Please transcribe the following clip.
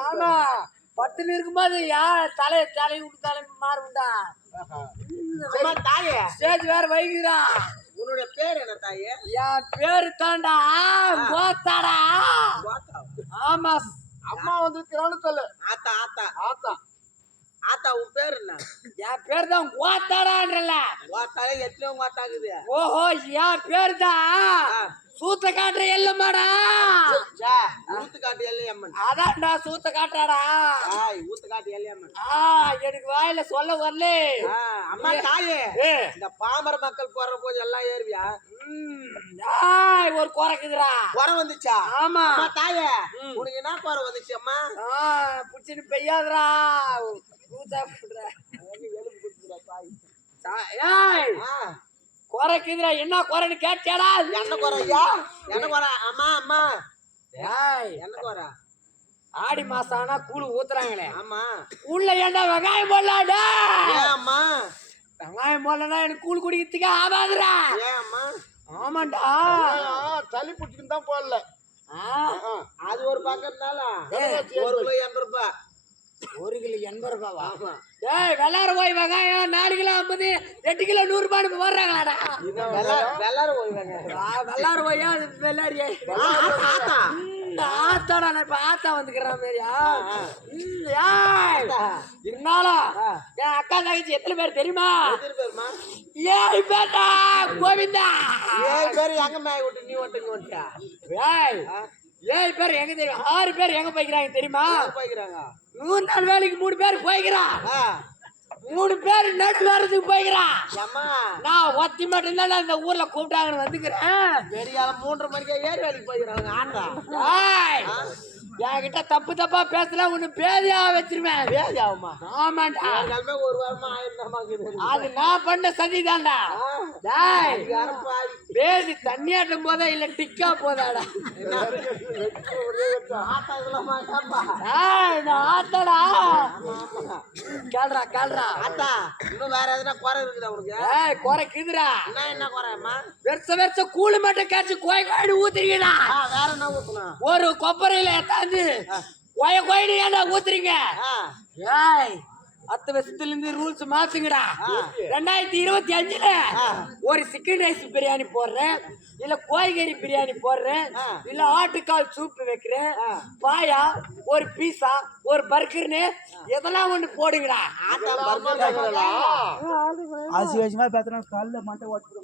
ஆமா. பட்டுன்னு இருக்கும்போது யா தலை தலை விட்டு தலை மாறுண்டா அம்மா தாயே. ஸ்டேஜ் வேற வைக்கிறான் உன்னுடைய பேர் என்ன தாயே? என் பேரு தாண்டா. கோத்தாடா கோத்தா. ஆமா. அம்மா வந்து சொல்லு. ஆத்தா ஆத்தா. ஆத்தா. ஆத்தா உன் பேர் என்ன? என் பேர் தான் கோத்தாடான்றல கோத்தாலே எத்தனையோ கோத்தாக்குது ஓஹோ என் பேர் தான். சூத்த காட்டுற எல்லமாடா சே, ஊத்துக்காட்டு எல்லையம்மன் அதான்டா சூத்த காட்டுறாடா ஆய் ஊத்துக்காட்டு எல்லையம்மன் ஆ எனக்கு வாயில சொல்ல வரல. அம்மா தாயே இந்த பாமர மக்கள் போற போது எல்லாம் ஏறுவியா? ஆய், ஒரு குறைக்குதுடா. குறை வந்துச்சா? ஆமா. அம்மா தாயே. உனக்கு என்ன குறை வந்துச்சு அம்மா? ஆ புடிச்சிட்டு பெய்யாதுடா. ஊத்தா புடுற. சா- ஏய் ஆ, குறைக்குதுடா. என்ன குறைன்னு கேட்டியாடா என்ன குறை ஐயா என்ன குறை? அம்மா அம்மா. ஏய் என்ன குறை ஆடி மாசம் ஆனா கூழு ஊத்துறாங்களே. ஆமா. உள்ள ஏன்டா வெங்காயம் போடலாடா அம்மா வெங்காயம் போடலன்னா எனக்கு கூழ் குடிக்கிறதுக்கு ஆகாதுடா. அம்மா ஆமாண்டா. தள்ளி பிடிச்சின்னு தான் போடல. அது ஒரு பக்கம் இருந்தாலும் ஏய், ஒரு கிலோ எண்பது ரூபாய் ஒரு கிலோ எண்பது ரூபாவா? ஆமா. ஏய் வெள்ளார போய் வெங்காயம் நாலு கிலோ ஐம்பது எட்டு கிலோ நூறு ரூபாய்னு போடுறாங்களாடா. வெள்ளார- வெள்ளார ஓய்வாங்க வெள்ளார போய் வெள்ளாரியே. ஆத்தாடா நான் இப்ப ஆத்தா வந்துக்கிறேன் மாதிரியா? ஆ. ம், ஏய், இருந்தாலும். என் அக்கா தங்கச்சி எத்தனை பேர் தெரியுமா? ஏய் பேட்டா கோவிந்தா. ஏழு பேர் எங்க மேய விட்டு நீ இங்க வந்துட்டியா ஏய் ஏழு பேர் எங்க தெரியும் ஆறு பேர் எங்க போய்க்கிறாங்க தெரியுமா? போய்க்கிறாங்க? மூணு நாள் வேலைக்கு மூணு பேர் போய்க்கிறான். மூணு பேர் நடு வேறதுக்கு போய்க்கிறான் நான் ஒத்தி மட்டும்தான் இந்த ஊர்ல கூப்பிட்டாங்கன்னு வந்துக்கிறேன். வெடியால மூன்றரை மணிக்கே ஏறி வேலைக்கு போய்க்கிறாங்க ஏய், என்கிட்ட தப்பு தப்பா பேசல உன்னை பேதியா வச்சிருவேன். ஆகுமா ஆமாண்டா. ஒரு வாரமா ஆயிரம் அது நான் பண்ண சதி தான்டா. டேய் பாவி பேதி. தண்ணியாட்டும் போதா இல்ல டிக்கா போதாடா. ஆத்தடா கேள்றா கேள்றா. ஆத்தா இன்னும் வேற எதுனா குறை இருக்குதா உனக்கு? ஏய் குறைக்குதுடா என்ன என்ன குறையம்மா வெறுச வெறுச கூழு மட்டும் காய்ச்சி கோய் கோயிடு ஊத்துறீங்கடா. வேற என்ன ஊத்தணும்? ஒரு கொப்பரையில எத்தாந்து கோய கோயிடு ஏன்டா ஊத்துறீங்க? ஏய் பத்து வருஷத்துல இருந்து ரூல்ஸ் மாத்துங்கடா ரெண்டாயிரத்தி இருபத்தி அஞ்சுல ஒரு சிக்கன் ரைஸ் பிரியாணி போடுறேன். இல்ல கோழிக்கறி பிரியாணி போடுறேன். இல்ல ஆட்டுக்கால் சூப் வைக்கிறேன். பாயா ஒரு பீஸா ஒரு பர்கர்னு எதெல்லாம் ஒண்ணு போடுங்கடா. ஆசி வச்சுமா பேசுறேன். காலில் மண்டை ஓட்டு